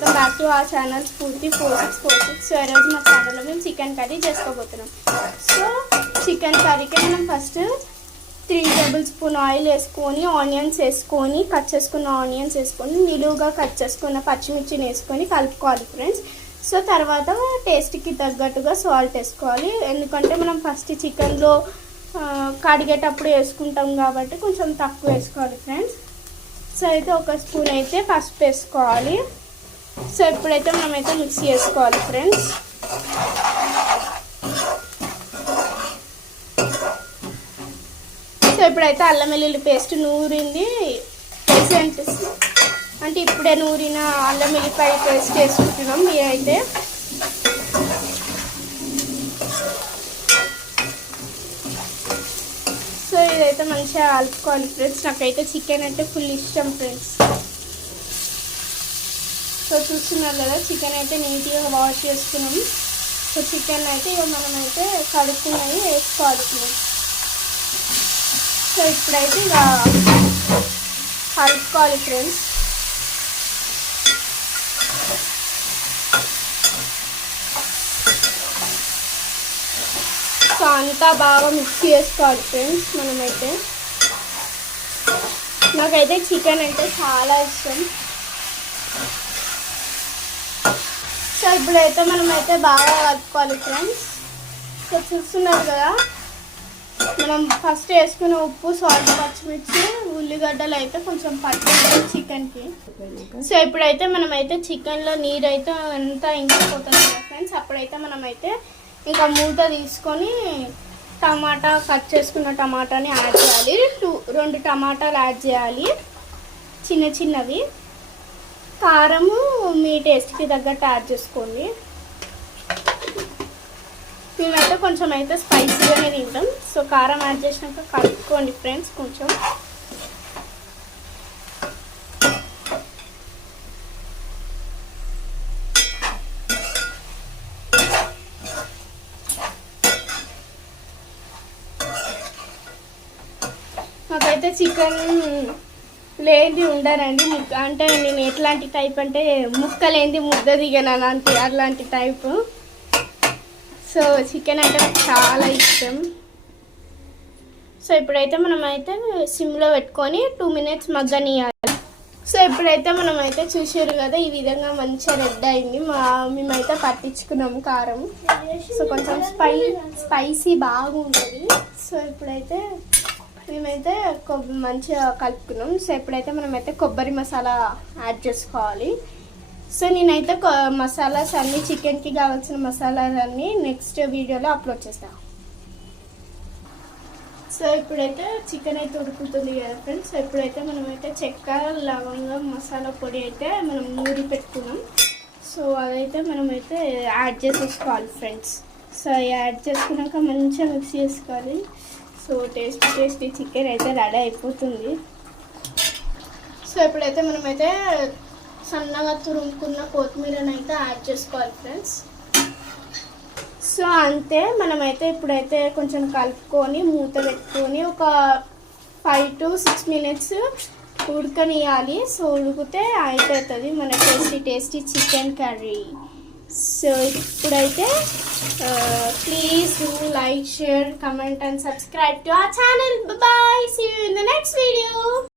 Welcome back to our channel స్ఫూర్తి 4646. So ఈరోజు మా ఛానల్లో మేము చికెన్ కర్రీ చేసుకోబోతున్నాం. సో చికెన్ కర్రీకి మనం ఫస్ట్ 3 టేబుల్ స్పూన్ ఆయిల్ వేసుకొని ఆనియన్స్ వేసుకొని కట్ చేసుకున్న ఆనియన్స్ వేసుకొని నిలువుగా కట్ చేసుకున్న పచ్చిమిర్చిని వేసుకొని కలుపుకోవాలి ఫ్రెండ్స్. సో తర్వాత టేస్ట్కి తగ్గట్టుగా సాల్ట్ వేసుకోవాలి, ఎందుకంటే మనం ఫస్ట్ చికెన్లో కడిగేటప్పుడు వేసుకుంటాం కాబట్టి కొంచెం తక్కువ వేసుకోవాలి ఫ్రెండ్స్. సో అయితే 1 స్పూన్ అయితే పసుపు వేసుకోవాలి. సో ఇప్పుడైతే మనమైతే మిక్స్ చేసుకోవాలి ఫ్రెండ్స్. సో ఇప్పుడైతే అల్లం వెల్లుల్లి పేస్ట్ నూరింది ప్రెసెంట్ అంటే ఇప్పుడే నూరిన అల్లం వెల్లిపాయ పేస్ట్ వేసుకుంటున్నాం మీరైతే. సో ఇదైతే మంచిగా కలుపుకోవాలి ఫ్రెండ్స్. నాకైతే చికెన్ అంటే ఫుల్ ఇష్టం ఫ్రెండ్స్. సో చూస్తున్నారు కదా, చికెన్ అయితే నీట్గా వాష్ చేసుకున్నాం. సో చికెన్ అయితే ఇక మనమైతే కడుక్కున్నవి వేసుకోవాలి ఫ్రెండ్స్. సో ఇప్పుడైతే ఇక కలుపుకోవాలి ఫ్రెండ్స్. సో అంతా బాగా మిక్స్ చేసుకోవాలి ఫ్రెండ్స్ మనమైతే. నాకైతే చికెన్ అంటే చాలా ఇష్టం. సో ఇప్పుడైతే మనమైతే బాగా కలుపుకోవాలి ఫ్రెండ్స్. సో చూస్తున్నారు కదా, మనం ఫస్ట్ వేసుకున్న ఉప్పు, సాల్ట్, పచ్చిమిర్చి, ఉల్లిగడ్డలు అయితే కొంచెం పట్టుకుంటాం చికెన్కి. సో ఇప్పుడైతే మనమైతే చికెన్లో నీరు అయితే అంతా ఇంకిపోతుంది కదా ఫ్రెండ్స్. అప్పుడైతే మనమైతే ఇంకా మూత తీసుకొని టమాటా కట్ చేసుకున్న టమాటాని యాడ్ చేయాలి. 2 టమాటాలు యాడ్ చేయాలి చిన్న చిన్నవి. కారము మీ టేస్ట్కి తగ్గట్టు యాడ్ చేసుకోండి. మేమైతే కొంచెం అయితే స్పైసీగానే తింటాం. సో కారం యాడ్ చేసినాక కలుపుకోండి ఫ్రెండ్స్ కొంచెం. నాకైతే చికెన్ లేనిది ఉండనండి. అంటే నేను ఎట్లాంటి టైప్ అంటే ముక్క లేనిది ముద్ద దిగను అలాంటి టైపు. సో చికెన్ అంటే నాకు చాలా ఇష్టం. సో ఇప్పుడైతే మనమైతే సిమ్లో పెట్టుకొని 2 మినిట్స్ మగ్గనియాలి. సో ఇప్పుడైతే మనమైతే చూసారు కదా, ఈ విధంగా మంచిగా రెడ్ అయింది. మేమైతే పట్టించుకున్నాము కారం. సో కొంచెం స్పైసీ బాగుంటుంది. సో ఇప్పుడైతే మేమైతే మంచిగా కలుపుకున్నాం. సో ఎప్పుడైతే మనమైతే కొబ్బరి మసాలా యాడ్ చేసుకోవాలి. సో నేనైతే మసాలాస్ అన్నీ చికెన్కి కావాల్సిన మసాలాలన్నీ నెక్స్ట్ వీడియోలో అప్లోడ్ చేస్తాను. సో ఇప్పుడైతే చికెన్ అయితే ఉడుకుతుంది కదా ఫ్రెండ్స్. సో ఇప్పుడైతే మనమైతే చెక్క, లవంగం, మసాలా పొడి అయితే మనం నూరి పెట్టుకున్నాం. సో అదైతే మనమైతే యాడ్ చేసేసుకోవాలి ఫ్రెండ్స్. సో యాడ్ చేసుకున్నాక మంచిగా మిక్స్ చేసుకోవాలి. సో టేస్టీ చికెన్ అయితే రెడీ అయిపోతుంది. సో ఇప్పుడైతే మనమైతే సన్నగా తురుముకున్న కొత్తిమీరని అయితే యాడ్ చేసుకోవాలి ఫ్రెండ్స్. సో అంతే, మనమైతే ఇప్పుడైతే కొంచెం కలుపుకొని మూత పెట్టుకొని ఒక 5 to 6 మినిట్స్ ఉడకనియాలి. సో ఉడికితే అయిపోతుంది మన టేస్టీ చికెన్ కర్రీ. సో ఇప్పుడైతే please do like, share, comment and subscribe to our channel. Bye bye. See you in the next video.